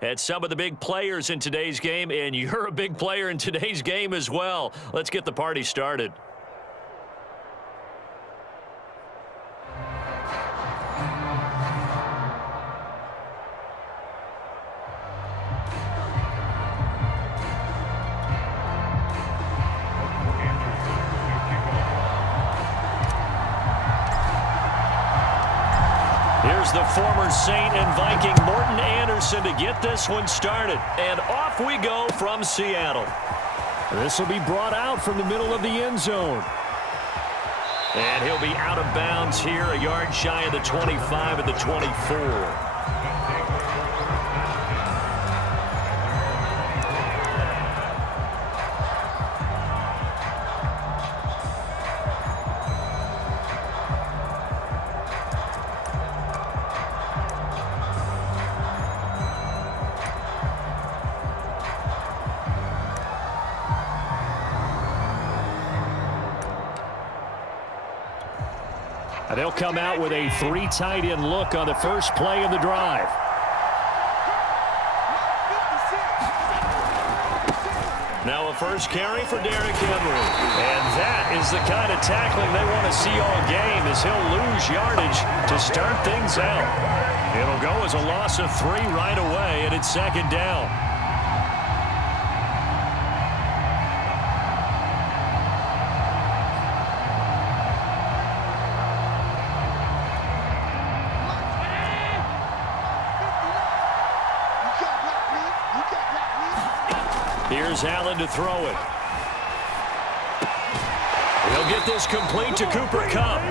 At some of the big players in today's game, and you're a big player in today's game as well. Let's get the party started. Here's the former Saint and Viking Morten Andersen to get this one started. And off we go from Seattle. This will be brought out from the middle of the end zone. And he'll be out of bounds here, a yard shy of the 25 at the 24. They'll come out with a 3 tight end look on the first play of the drive. Now a first carry for Derrick Henry. And that is the kind of tackling they want to see all game, as he'll lose yardage to start things out. It'll go as a loss of 3 right away, and it's second down. Here's Allen to throw it. He'll get this complete to Cooper Kupp.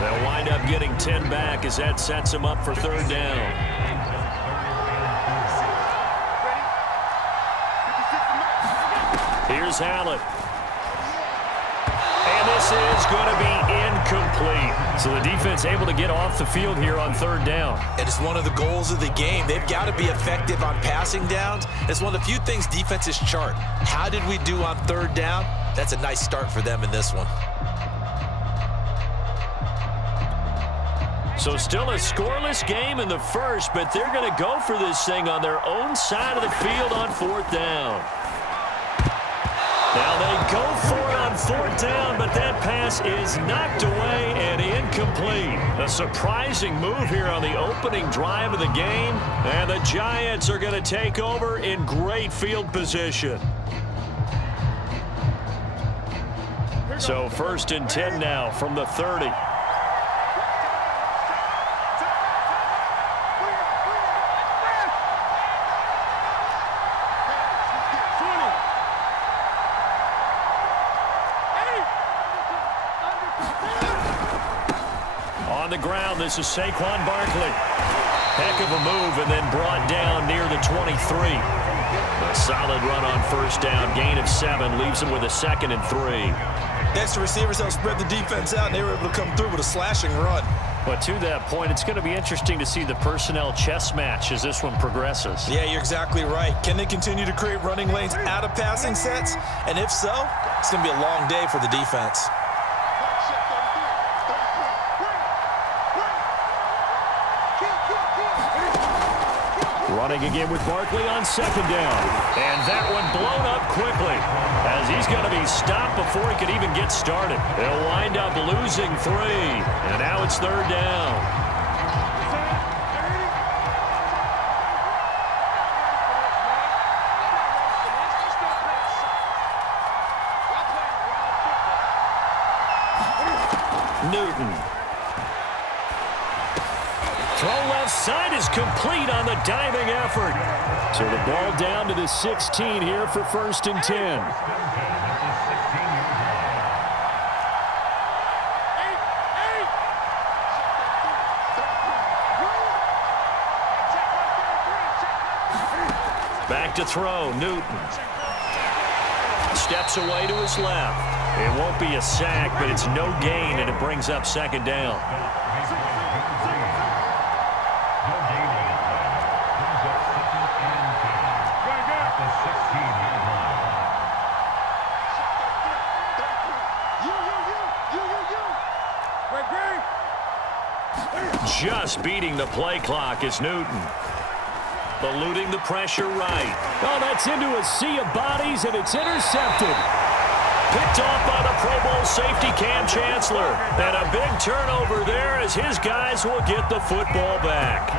They'll wind up getting 10 back as that sets him up for third down. Here's Allen. And this is going to be incomplete. So the defense able to get off the field here on third down. It is one of the goals of the game. They've got to be effective on passing downs. It's one of the few things defenses chart. How did we do on third down? That's a nice start for them in this one. So still a scoreless game in the first, but they're going to go for this thing on their own side of the field on fourth down. Now they go for it on fourth down, but that pass is knocked away and incomplete. A surprising move here on the opening drive of the game, and the Giants are going to take over in great field position. So first and 10 now from the 30. On the ground, this is Saquon Barkley. Heck of a move, and then brought down near the 23. A solid run on first down, gain of 7, leaves him with a 2nd and 3. Extra receivers help spread the defense out, and they were able to come through with a slashing run. But to that point, it's going to be interesting to see the personnel chess match as this one progresses. Yeah, you're exactly right. Can they continue to create running lanes out of passing sets? And if so, it's going to be a long day for the defense. Running again with Barkley on second down. And that one blown up quickly, as he's going to be stopped before he could even get started. They'll wind up losing 3, and now it's third down. Newton. Throw left side is complete on the diving effort. So the ball down to the 16 here for first and 10. Back to throw, Newton. Steps away to his left. It won't be a sack, but it's no gain, and it brings up second down. Just beating the play clock is Newton. eluding the pressure right. Oh, that's into a sea of bodies, and it's intercepted. Picked off by the Pro Bowl safety Cam Chancellor. And a big turnover there as his guys will get the football back.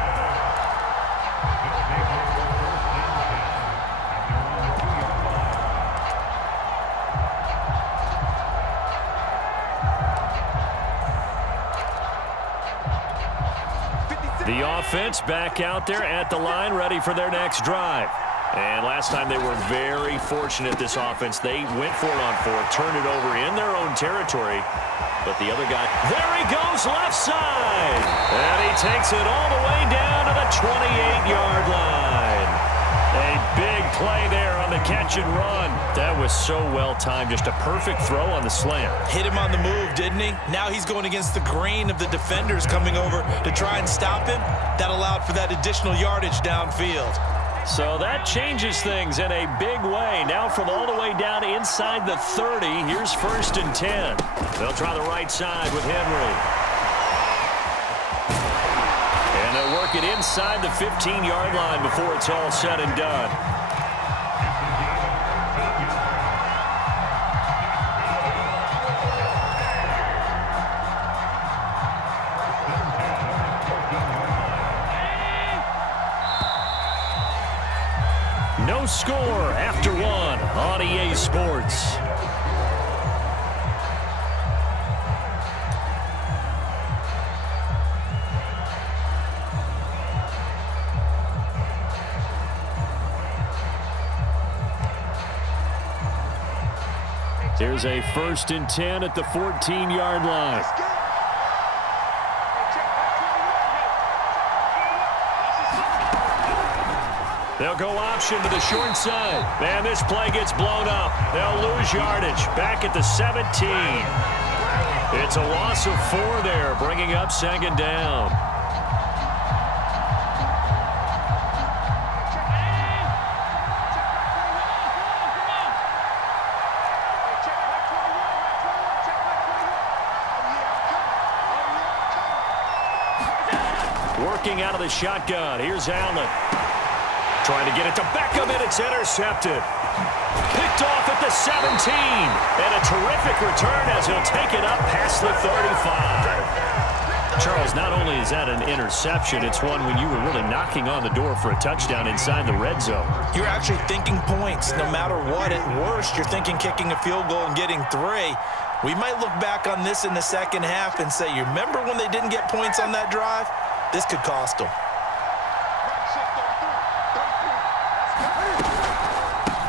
The offense back out there at the line, ready for their next drive. And last time they were very fortunate, this offense. They went for it on fourth, turned it over in their own territory. But the other guy, there he goes left side. And he takes it all the way down to the 28-yard line. A big play there on the catch and run. That was so well timed. Just a perfect throw on the slant. Hit him on the move, didn't he? Now he's going against the grain of the defenders coming over to try and stop him. That allowed for that additional yardage downfield. So that changes things in a big way. Now from all the way down inside the 30, here's 1st and 10. They'll try the right side with Henry. And they'll work it inside the 15-yard line before it's all said and done. No score after one on EA Sports. There's a 1st and 10 at the 14-yard line. They'll go option to the short side. Man, this play gets blown up. They'll lose yardage. Back at the 17. It's a loss of 4 there, bringing up 2nd down. Working out of the shotgun. Here's Allen. Trying to get it to Beckham, and it's intercepted. Picked off at the 17. And a terrific return as he'll take it up past the 35. Charles, not only is that an interception, it's one when you were really knocking on the door for a touchdown inside the red zone. You're actually thinking points. No matter what, at worst, you're thinking kicking a field goal and getting 3. We might look back on this in the second half and say, you remember when they didn't get points on that drive? This could cost them.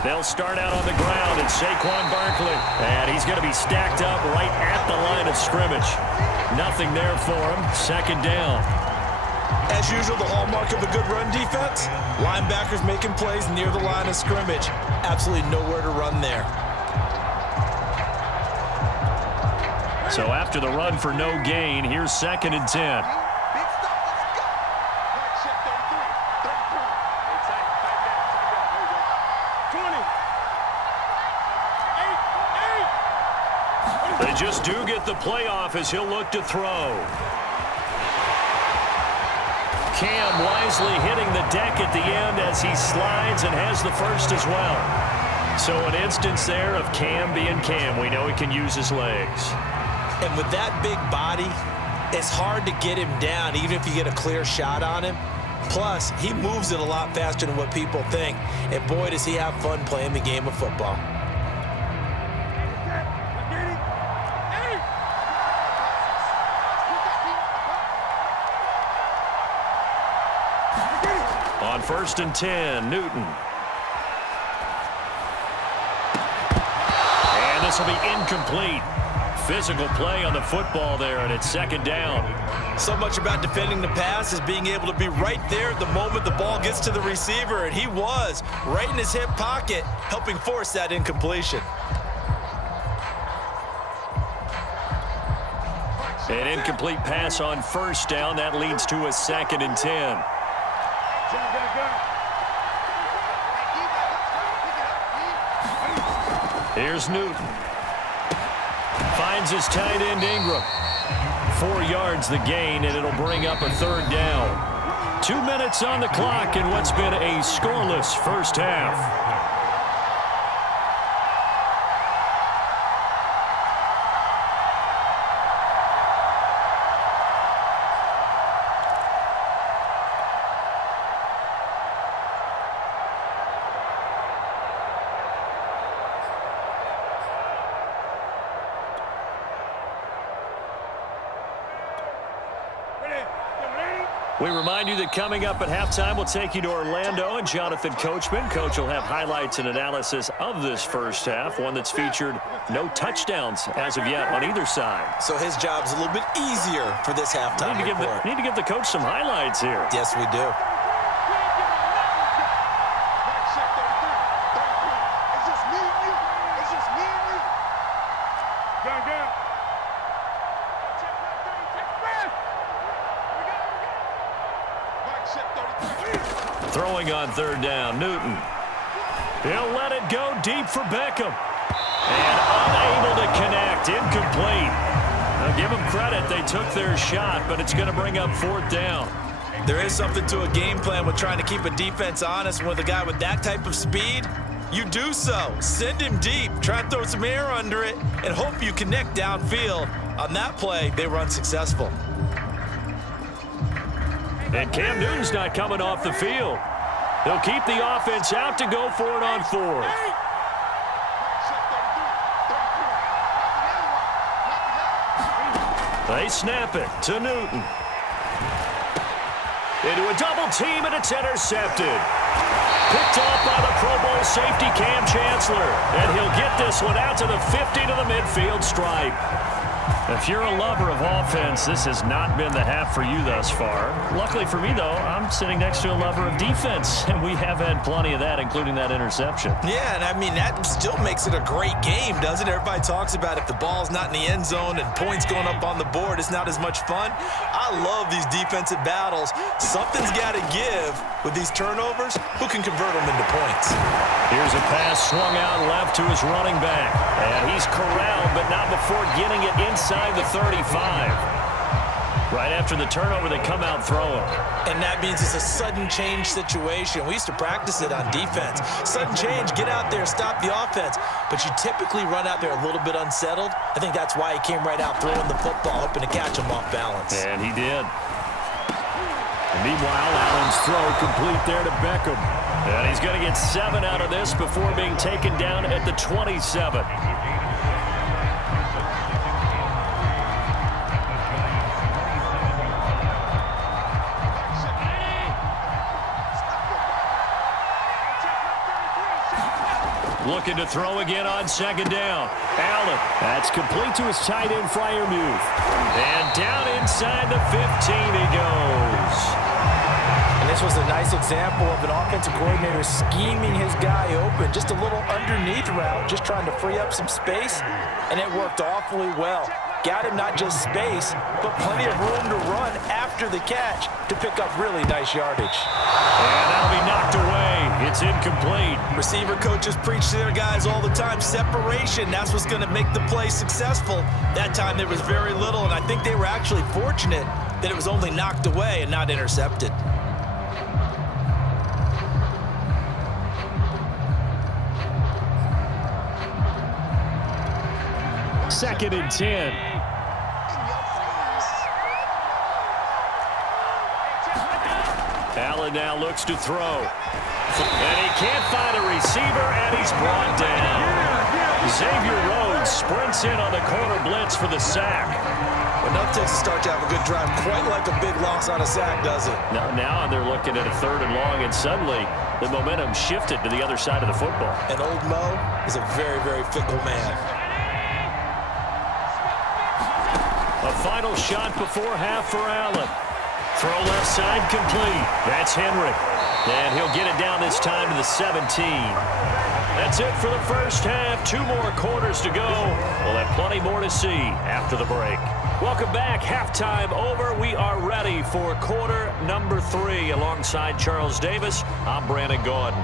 They'll start out on the ground, and Saquon Barkley. And he's going to be stacked up right at the line of scrimmage. Nothing there for him. 2nd down. As usual, the hallmark of a good run defense, linebackers making plays near the line of scrimmage. Absolutely nowhere to run there. So after the run for no gain, here's 2nd and 10. They just do get the playoff as he'll look to throw. Cam wisely hitting the deck at the end as he slides and has the first as well. So an instance there of Cam being Cam. We know he can use his legs. And with that big body, it's hard to get him down even if you get a clear shot on him. Plus, he moves it a lot faster than what people think. And boy, does he have fun playing the game of football. On 1st and 10, Newton. And this will be incomplete. Physical play on the football there, and it's 2nd down. So much about defending the pass is being able to be right there at the moment the ball gets to the receiver, and he was right in his hip pocket, helping force that incompletion. An incomplete pass on 1st down. That leads to a 2nd and 10. Here's Newton. Finds his tight end Ingram. 4 yards the gain, and it'll bring up a 3rd down. 2 minutes on the clock in what's been a scoreless first half. We remind you that coming up at halftime, we'll take you to Orlando and Jonathan Coachman. Coach will have highlights and analysis of this first half, one that's featured no touchdowns as of yet on either side. So his job's a little bit easier for this halftime report. Need to give the coach some highlights here. Yes, we do. Throwing on third down, Newton. He'll let it go deep for Beckham. And unable to connect, incomplete. Now give them credit, they took their shot, but it's going to bring up fourth down. There is something to a game plan with trying to keep a defense honest. With a guy with that type of speed, you do so. Send him deep, try and throw some air under it, and hope you connect downfield. On that play, they were unsuccessful. And Cam Newton's not coming off the field. He'll keep the offense out to go for it on fourth. They snap it to Newton. Into a double team, and it's intercepted. Picked off by the Pro Bowl safety Cam Chancellor. And he'll get this one out to the 50 to the midfield stripe. If you're a lover of offense, this has not been the half for you thus far. Luckily for me, though, I'm sitting next to a lover of defense, and we have had plenty of that, including that interception. Yeah, and I mean, that still makes it a great game, doesn't it? Everybody talks about if the ball's not in the end zone and points going up on the board, it's not as much fun. I love these defensive battles. Something's got to give with these turnovers. Who can convert them into points? Here's a pass swung out left to his running back. And he's corralled, but not before getting it inside the 35. Right after the turnover, they come out throwing. And that means it's a sudden change situation. We used to practice it on defense. Sudden change, get out there, stop the offense. But you typically run out there a little bit unsettled. I think that's why he came right out throwing the football, hoping to catch him off balance. And he did. And meanwhile, Allen's throw complete there to Beckham. And he's going to get 7 out of this before being taken down at the 27. Looking to throw again on second down. Allen. That's complete to his tight end, Freiermuth. And down inside the 15 he goes. And this was a nice example of an offensive coordinator scheming his guy open. Just a little underneath route, just trying to free up some space. And it worked awfully well. Got him not just space, but plenty of room to run after the catch to pick up really nice yardage. And that'll be knocked away. It's incomplete. Receiver coaches preach to their guys all the time. Separation, that's what's going to make the play successful. That time there was very little, and I think they were actually fortunate that it was only knocked away and not intercepted. Second and 10. Allen now looks to throw. And he can't find a receiver, and he's brought down. Xavier Rhodes sprints in on the corner blitz for the sack. Enough takes to start to have a good drive, quite like a big loss on a sack, does it? Now they're looking at a third and long, and suddenly the momentum shifted to the other side of the football. And old Mo is a very, very fickle man. A final shot before half for Allen. Throw left side complete. That's Henry. And he'll get it down this time to the 17. That's it for the first half. 2 more quarters to go. We'll have plenty more to see after the break. Welcome back. Halftime over. We are ready for quarter number 3. Alongside Charles Davis, I'm Brandon Gordon.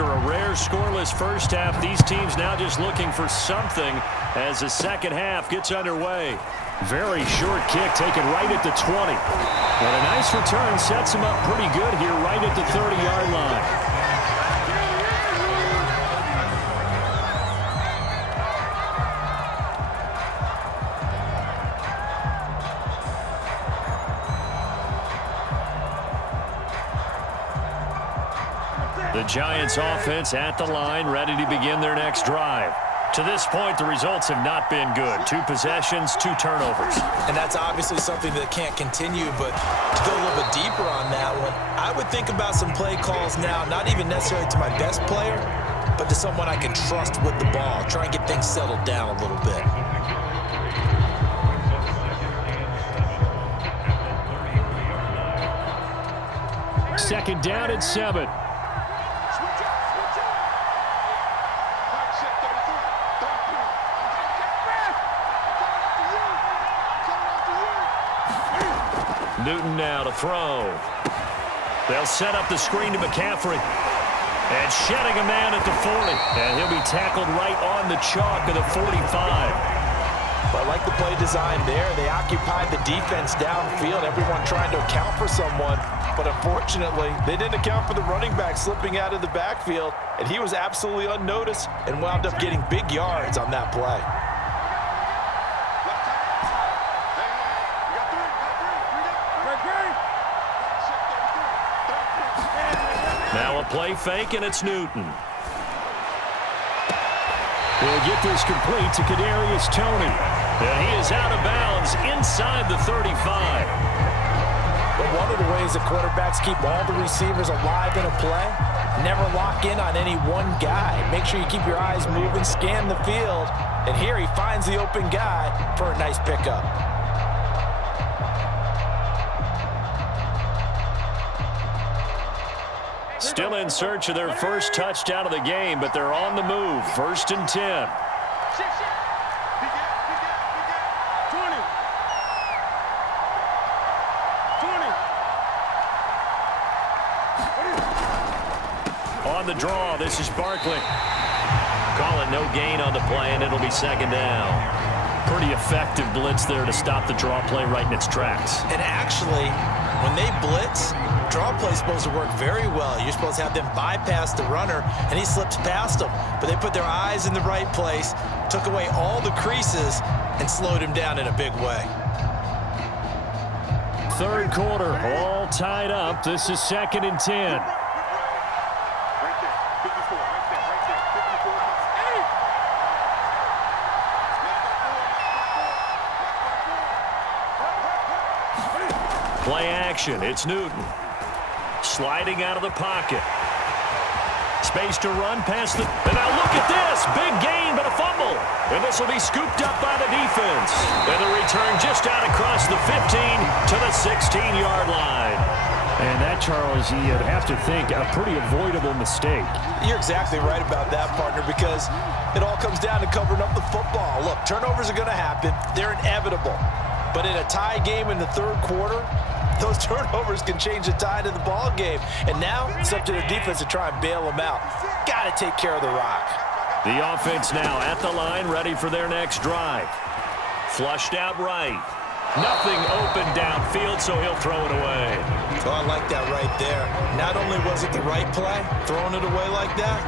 After a rare scoreless first half, these teams now just looking for something as the second half gets underway. Very short kick taken right at the 20. And a nice return sets him up pretty good here right at the 30-yard line. The Giants offense at the line, ready to begin their next drive. To this point, the results have not been good. 2 possessions, 2 turnovers. And that's obviously something that can't continue, but to go a little bit deeper on that one, I would think about some play calls now, not even necessarily to my best player, but to someone I can trust with the ball. Try and get things settled down a little bit. Second down and 7. Newton now to throw. They'll set up the screen to McCaffrey. And shedding a man at the 40. And he'll be tackled right on the chalk of the 45. But I like the play design there. They occupied the defense downfield, everyone trying to account for someone. But unfortunately, they didn't account for the running back slipping out of the backfield. And he was absolutely unnoticed and wound up getting big yards on that play. Now a play fake, and it's Newton. We'll get this complete to Kadarius Toney. And he is out of bounds inside the 35. But one of the ways that quarterbacks keep all the receivers alive in a play, never lock in on any one guy. Make sure you keep your eyes moving, scan the field, and here he finds the open guy for a nice pickup. Still in search of their first touchdown of the game, but they're on the move. 1st and 10. On the draw, this is Barkley. Call it no gain on the play, and it'll be 2nd down. Pretty effective blitz there to stop the draw play right in its tracks. And actually, when they blitz, draw play is supposed to work very well. You're supposed to have them bypass the runner, and he slips past them. But they put their eyes in the right place, took away all the creases, and slowed him down in a big way. 3rd quarter, all tied up. This is 2nd and 10. Play action. It's Newton. Sliding out of the pocket. Space to run past the... And now look at this. Big gain, but a fumble. And this will be scooped up by the defense. And the return just out across the 15 to the 16-yard line. And that, Charles, you'd have to think a pretty avoidable mistake. You're exactly right about that, partner, because it all comes down to covering up the football. Look, turnovers are going to happen. They're inevitable. But in a tie game in the 3rd quarter, those turnovers can change the tide of the ball game. And now it's up to their defense to try and bail them out. Got to take care of the rock. The offense now at the line, ready for their next drive. Flushed out right. Nothing open downfield, so he'll throw it away. Oh, I like that right there. Not only was it the right play, throwing it away like that,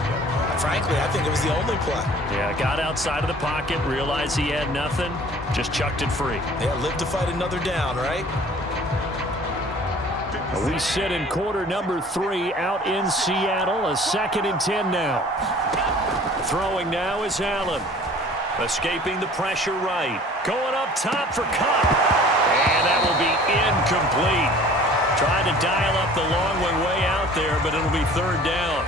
frankly, I think it was the only play. Yeah, got outside of the pocket, realized he had nothing, just chucked it free. Yeah, live to fight another down, right? We sit in quarter number 3 out in Seattle. A 2nd and 10 now. Throwing now is Allen. Escaping the pressure right. Going up top for Cup. And that will be incomplete. Trying to dial up the long way out there, but it'll be 3rd down.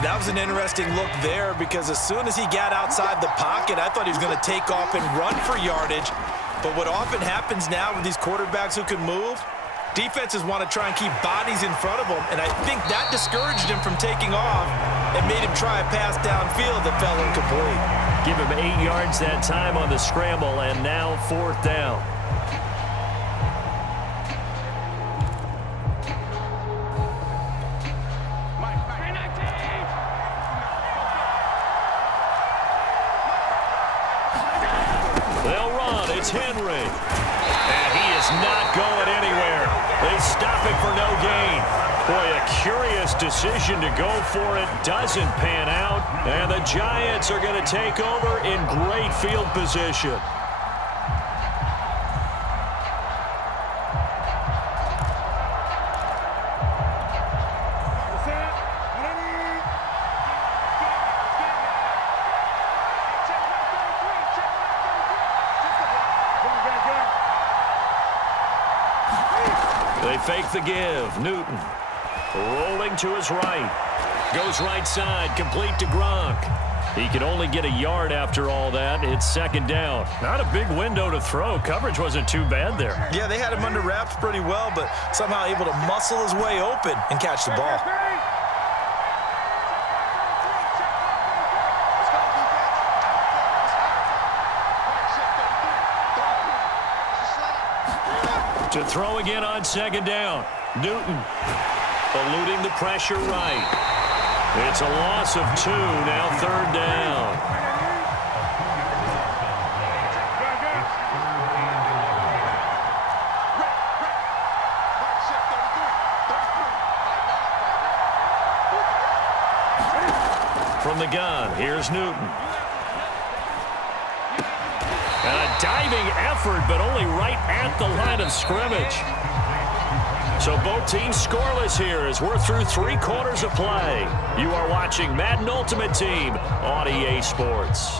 That was an interesting look there because as soon as he got outside the pocket, I thought he was going to take off and run for yardage. But what often happens now with these quarterbacks who can move, defenses want to try and keep bodies in front of them, and I think that discouraged him from taking off and made him try a pass downfield that fell incomplete. Give him 8 yards that time on the scramble, and now 4th down. They'll run. It's Henry. And he is not going anywhere. They stop him for no gain. Boy, a curious decision to go for it. Doesn't pan out. And the Giants are going to take over in great field position. They fake the give. Newton rolling to his right. Goes right side, complete to Gronk. He can only get a yard after all that. It's second down. Not a big window to throw. Coverage wasn't too bad there. Yeah, they had him under wraps pretty well, but somehow able to muscle his way open and catch the ball. To throw again on second down. Newton eluding the pressure right. It's a loss of 2, now third down. From the gun, here's Newton. And a diving effort, but only right at the line of scrimmage. So both teams scoreless here as we're through 3 quarters of play. You are watching Madden Ultimate Team on EA Sports.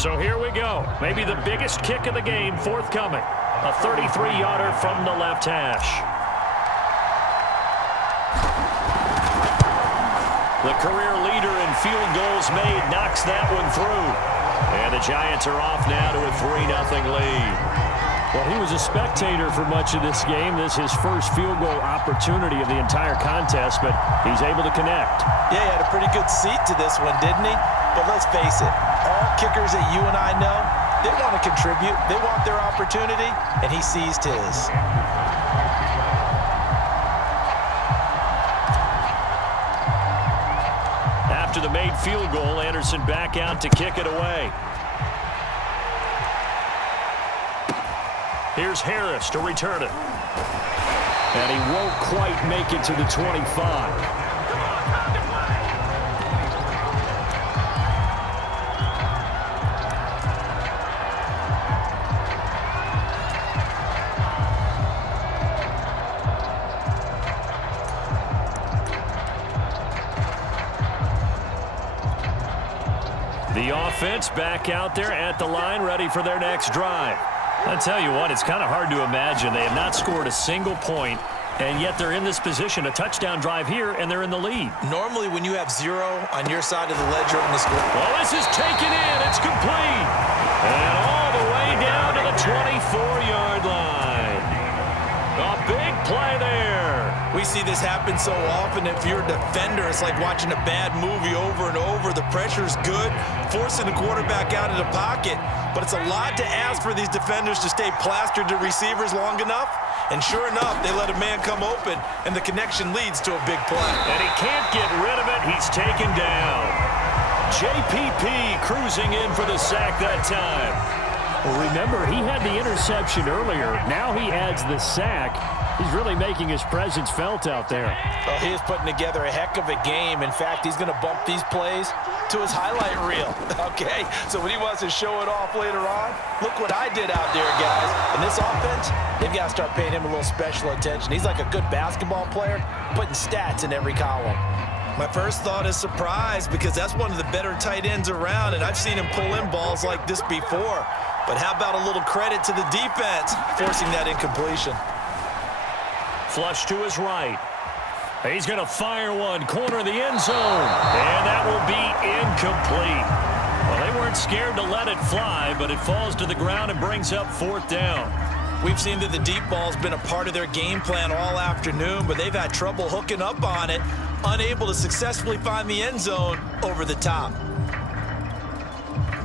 So here we go. Maybe the biggest kick of the game forthcoming. A 33-yarder from the left hash. The career leader in field goals made knocks that one through. And the Giants are off now to a 3-0 lead. Well, he was a spectator for much of this game. This is his first field goal opportunity of the entire contest, but he's able to connect. Yeah, he had a pretty good seat to this one, didn't he? But let's face it, all kickers that you and I know, they want to contribute. They want their opportunity, and he seized his. After the made field goal, Anderson back out to kick it away. Here's Harris to return it. And he won't quite make it to the 25. The offense back out there at the line, ready for their next drive. I tell you what, it's kind of hard to imagine. They have not scored a single point, and yet they're in this position, a touchdown drive here, and they're in the lead. Normally, when you have 0 on your side of the ledger on the score. Well, this is taken in. It's complete. And all the way down to the 24-yard line. A big play there. We see this happen so often. If you're a defender, it's like watching a bad movie over and over. The pressure's good, forcing the quarterback out of the pocket. But it's a lot to ask for these defenders to stay plastered to receivers long enough. And sure enough, they let a man come open, and the connection leads to a big play. And he can't get rid of it. He's taken down. JPP cruising in for the sack that time. Well, remember, he had the interception earlier. Now he adds the sack. He's really making his presence felt out there. Well, he is putting together a heck of a game. In fact, he's going to bump these plays to his highlight reel. Okay, so when he wants to show it off later on, look what I did out there, guys. And this offense, they've got to start paying him a little special attention. He's like a good basketball player, putting stats in every column. My first thought is surprise, because that's one of the better tight ends around, and I've seen him pull in balls like this before. But how about a little credit to the defense forcing that incompletion? Flush to his right. He's going to fire one, corner of the end zone. And that will be incomplete. Well, they weren't scared to let it fly, but it falls to the ground and brings up 4th down. We've seen that the deep ball's been a part of their game plan all afternoon, but they've had trouble hooking up on it, unable to successfully find the end zone over the top.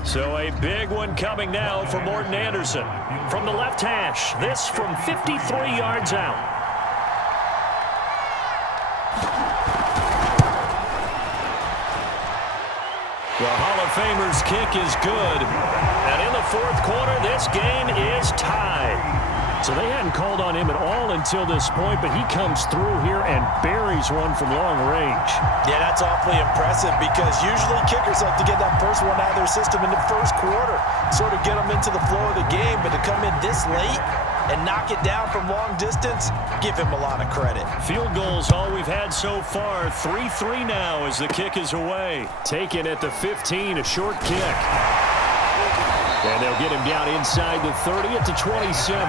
So a big one coming now for Morten Andersen. From the left hash, this from 53 yards out. The Hall of of Famer's kick is good. And in the fourth quarter, this game is tied. So they hadn't called on him at all until this point, but he comes through here and buries one from long range. Yeah, that's awfully impressive because usually kickers like to get that first one out of their system in the first quarter, sort of get them into the flow of the game, but to come in this late and knock it down from long distance, give him a lot of credit. Field goals all we've had so far. 3-3 now as the kick is away. Taken at the 15, a short kick. And they'll get him down inside the 30 at the 27.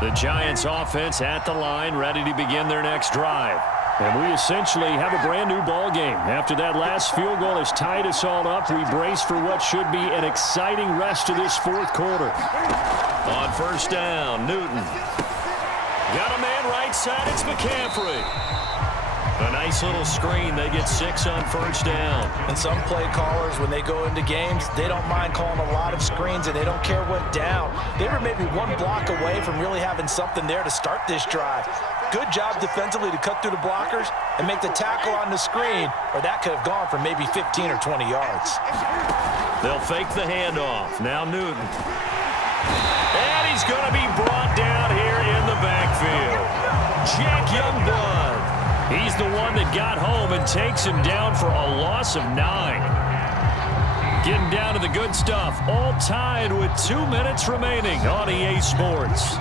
The Giants offense at the line, ready to begin their next drive. And we essentially have a brand-new ball game. After that last field goal has tied us all up, we brace for what should be an exciting rest of this fourth quarter. On first down, Newton. Got a man right side, it's McCaffrey. A nice little screen. They get 6 on first down. And some play callers, when they go into games, they don't mind calling a lot of screens, and they don't care what down. They were maybe one block away from really having something there to start this drive. Good job defensively to cut through the blockers and make the tackle on the screen, or that could have gone for maybe 15 or 20 yards. They'll fake the handoff. Now Newton. And he's going to be brought down here in the backfield. Jack Youngblood. He's the one that got home and takes him down for a loss of 9. Getting down to the good stuff. All tied with 2 minutes remaining on EA Sports.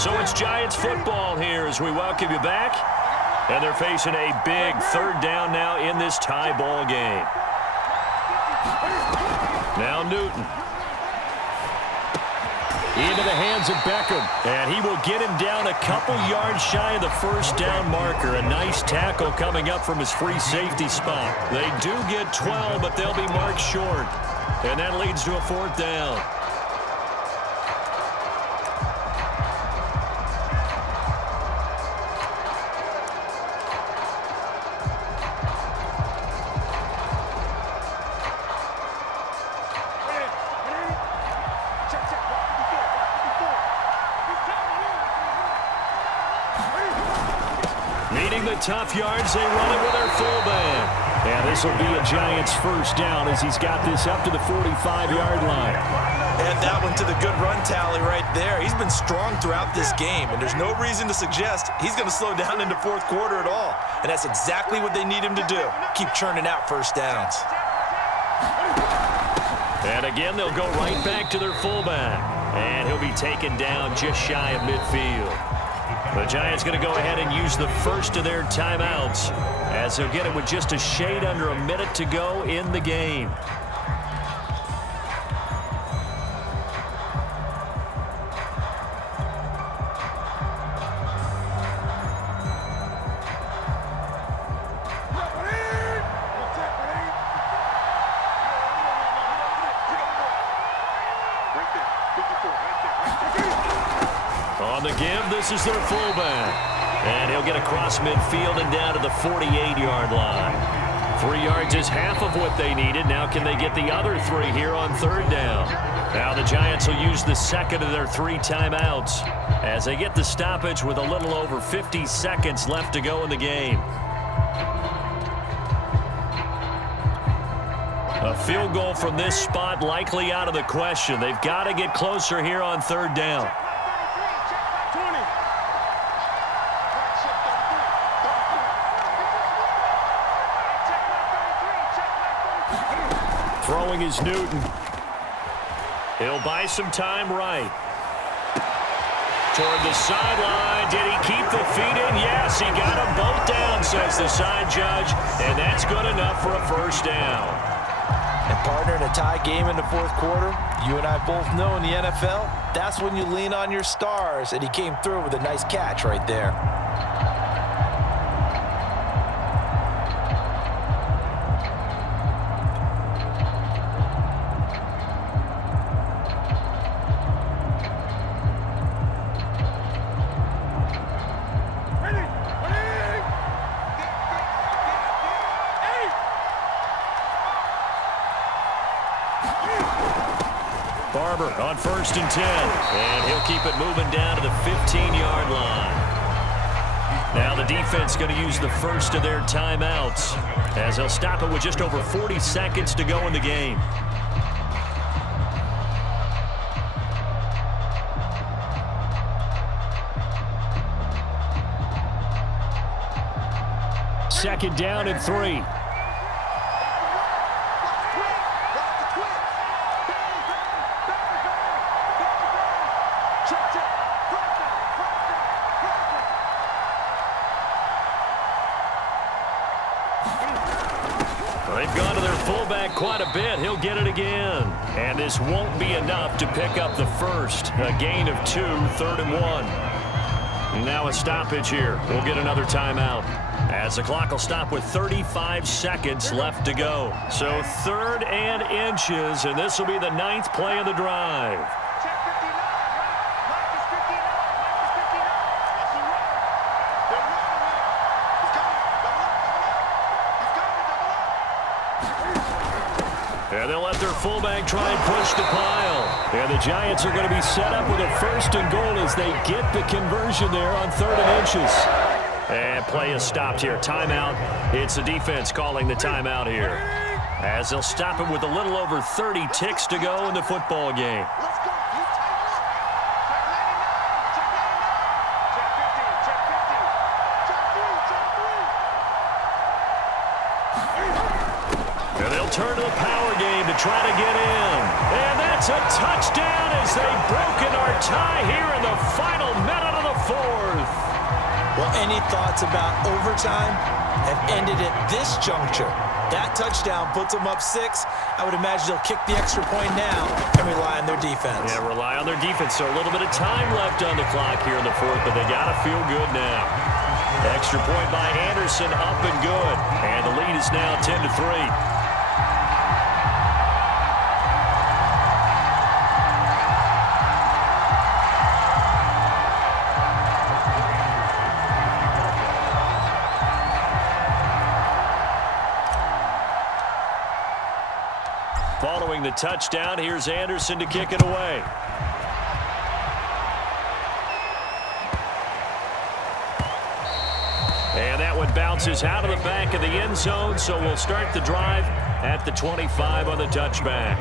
So it's Giants football here as we welcome you back. And they're facing a big third down now in this tie ball game. Now Newton. Into the hands of Beckham. And he will get him down a couple yards shy of the first down marker. A nice tackle coming up from his free safety spot. They do get 12, but they'll be marked short. And that leads to a fourth down. Needing the tough yards, they run it with their fullback. And this will be a Giants first down as he's got this up to the 45-yard line. And that one to the good run tally right there. He's been strong throughout this game, and there's no reason to suggest he's going to slow down into fourth quarter at all. And that's exactly what they need him to do. Keep churning out first downs. And again, they'll go right back to their fullback. And he'll be taken down just shy of midfield. The Giants going to go ahead and use the first of their timeouts as they'll get it with just a shade under a minute to go in the game. On the give, this is their fullback. And he'll get across midfield and down to the 48-yard line. 3 yards is half of what they needed. Now can they get the other 3 here on third down? Now the Giants will use the second of their 3 timeouts as they get the stoppage with a little over 50 seconds left to go in the game. A field goal from this spot likely out of the question. They've got to get closer here on third down. Throwing is Newton. He'll buy some time right. Toward the sideline. Did he keep the feet in? Yes, he got them both down, says the side judge. And that's good enough for a first down. And partner, in a tie game in the fourth quarter, you and I both know in the NFL, that's when you lean on your stars. And he came through with a nice catch right there. Barber on 1st and 10. And he'll keep it moving down to the 15-yard line. Now the defense going to use the first of their timeouts as they'll stop it with just over 40 seconds to go in the game. Second down and 3. They've gone to their fullback quite a bit. He'll get it again. And this won't be enough to pick up the first. A gain of 2, 3rd and 1. Now a stoppage here. We'll get another timeout, as the clock will stop with 35 seconds left to go. So 3rd and inches, and this will be the 9th play of the drive. And they'll let their fullback try and push the pile. And the Giants are going to be set up with a 1st and goal as they get the conversion there on 3rd and inches. And play is stopped here. Timeout. It's the defense calling the timeout here, as they'll stop it with a little over 30 ticks to go in the football game. And they'll turn to the power game to try to get in. And that's a touchdown as they've broken our tie here in the final minute of the 4th. Well, any thoughts about overtime have ended at this juncture. That touchdown puts them up 6. I would imagine they'll kick the extra point now and rely on their defense. Yeah, rely on their defense. So a little bit of time left on the clock here in the 4th, but they got to feel good now. Extra point by Anderson, up and good. And the lead is now 10-3. Following the touchdown, here's Anderson to kick it away. And that one bounces out of the back of the end zone, so we'll start the drive at the 25 on the touchback.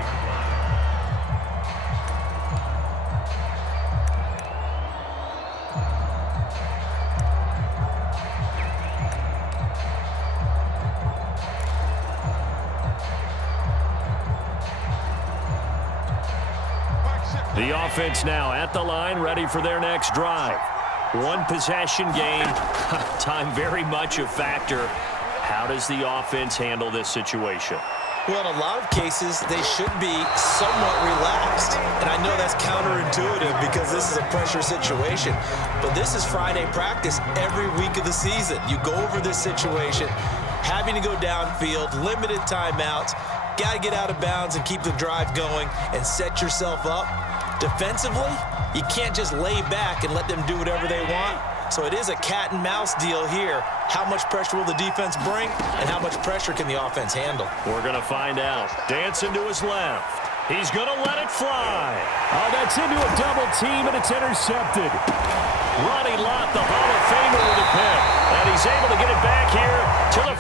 The offense now at the line, ready for their next drive. One possession game. Time very much a factor. How does the offense handle this situation? Well, in a lot of cases, they should be somewhat relaxed. And I know that's counterintuitive because this is a pressure situation. But this is Friday practice every week of the season. You go over this situation, having to go downfield, limited timeouts, got to get out of bounds and keep the drive going and set yourself up. Defensively, you can't just lay back and let them do whatever they want. So it is a cat and mouse deal here. How much pressure will the defense bring, and how much pressure can the offense handle? We're going to find out. Dancing to his left. He's going to let it fly. Oh, that's into a double team, and it's intercepted. Ronnie Lott, the Hall of Famer, with a pick. And he's able to get it back here to the